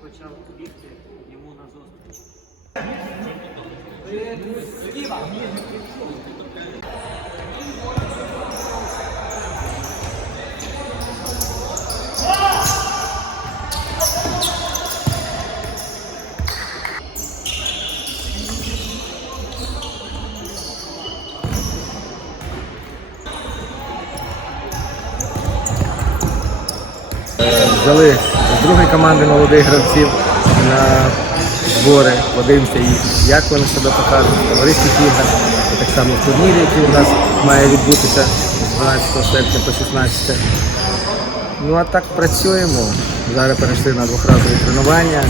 Почав бігти йому назустріч. Взяли з другої команди молодих гравців на збори, подивимося, їх, як вони себе покажуть в товариських іграх, так само в турнірі, який у нас має відбутися з 12 серпня по 16. Ну а так працюємо. Зараз перейшли на двохразові тренування,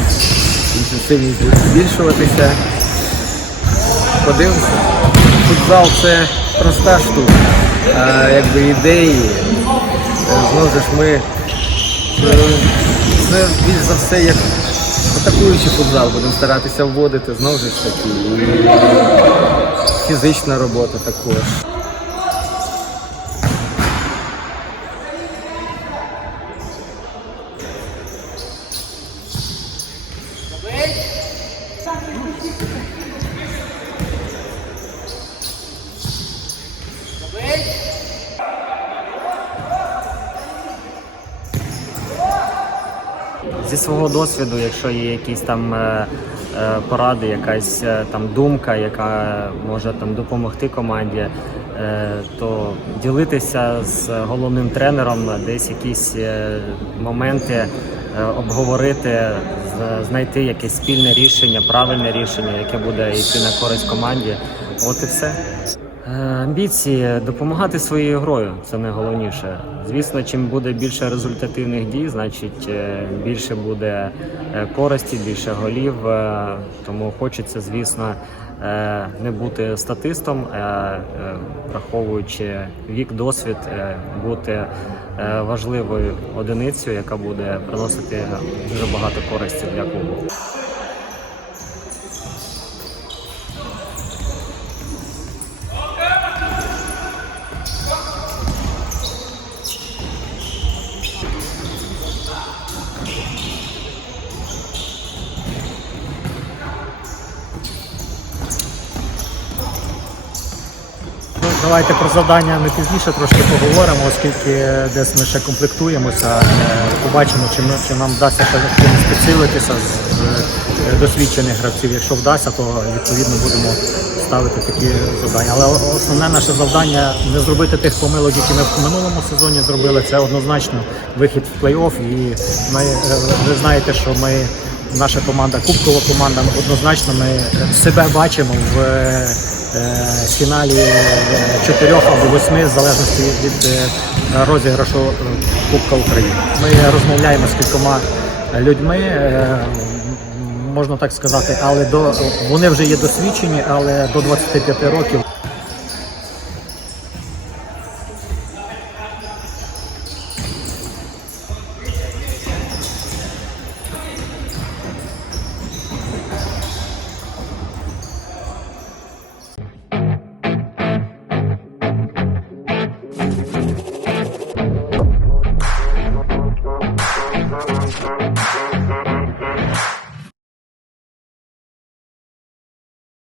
інтенсивність буде збільшуватися. Подивимося. Футзал це проста штука. Якби ідеї, е, знову ж ми це більш за все як атакуючий футзал будемо старатися вводити знову ж таки. Фізична робота також. Зі свого досвіду, якщо є якісь там е, е, поради, якась е, там думка, яка може там допомогти команді, то ділитися з головним тренером, десь якісь моменти обговорити, знайти якесь спільне рішення, правильне рішення, яке буде йти на користь команді. От і все. Е, Амбіції допомагати своєю грою це найголовніше. Звісно, чим буде більше результативних дій, значить е, більше буде е, користі, більше голів. Тому хочеться, звісно, не бути статистом, а враховуючи вік, досвід, бути важливою одиницею, яка буде приносити дуже багато користі для клубу. Давайте про завдання ми пізніше трошки поговоримо, оскільки десь ми ще комплектуємося. Побачимо, чи, ми, чи нам вдасться підсилитися з, е, досвідчених гравців. Якщо вдасться, то відповідно будемо ставити такі завдання. Але основне наше завдання не зробити тих помилок, які ми в минулому сезоні зробили. Це однозначно вихід в плей-офф. І ми, е, ви знаєте, що ми. Наша команда, кубкова команда, однозначно ми себе бачимо в е, е, фіналі е, чотирьох або восьми, в залежності від е, розіграшу Кубка України. Ми розмовляємо з кількома людьми, можна так сказати, але до вони вже є досвідчені, але до 25 років